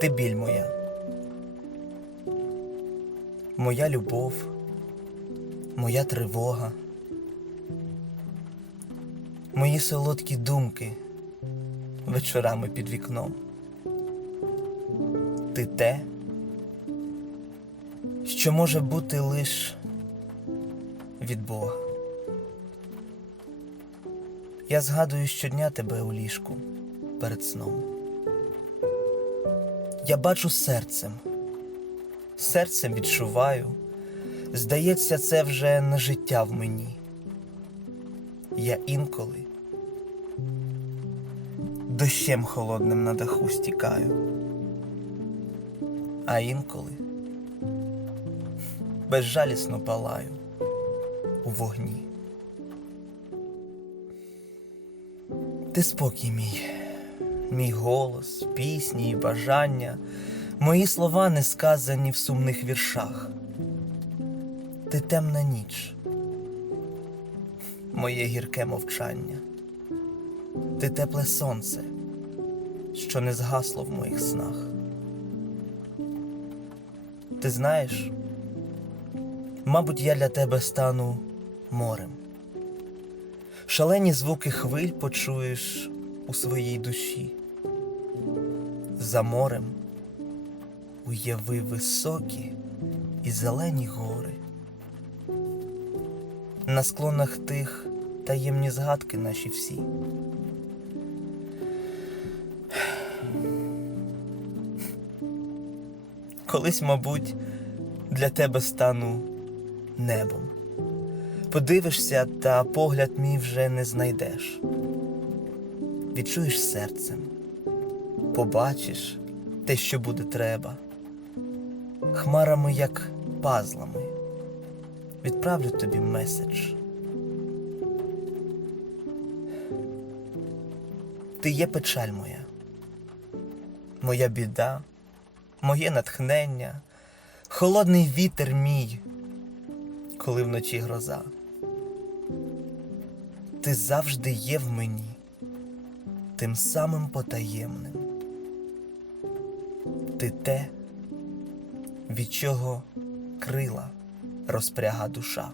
ти біль моя, моя любов, моя тривога, мої солодкі думки вечорами під вікном. Ти те, що може бути лиш від Бога. Я згадую щодня тебе у ліжку перед сном. Я бачу серцем, серцем відчуваю, здається, це вже не життя в мені. Я інколи дощем холодним на даху стікаю, а інколи безжалісно палаю у вогні. Ти спокій мій, мій голос, пісні і бажання, мої слова не сказані в сумних віршах. Ти темна ніч, моє гірке мовчання, ти тепле сонце, що не згасло в моїх снах. Ти знаєш, мабуть, я для тебе стану морем. Шалені звуки хвиль почуєш у своїй душі. За морем уяви високі і зелені гори. На склонах тих таємні згадки наші всі. Колись, мабуть, для тебе стану небом. Подивишся, та погляд мій вже не знайдеш. Відчуєш серцем, побачиш те, що буде треба. Хмарами, як пазлами, відправлю тобі меседж. Ти є печаль моя, моя біда, моє натхнення, холодний вітер мій, коли вночі гроза. Ти завжди є в мені, тим самим потаємним. Ти те, від чого крила розпряга душа.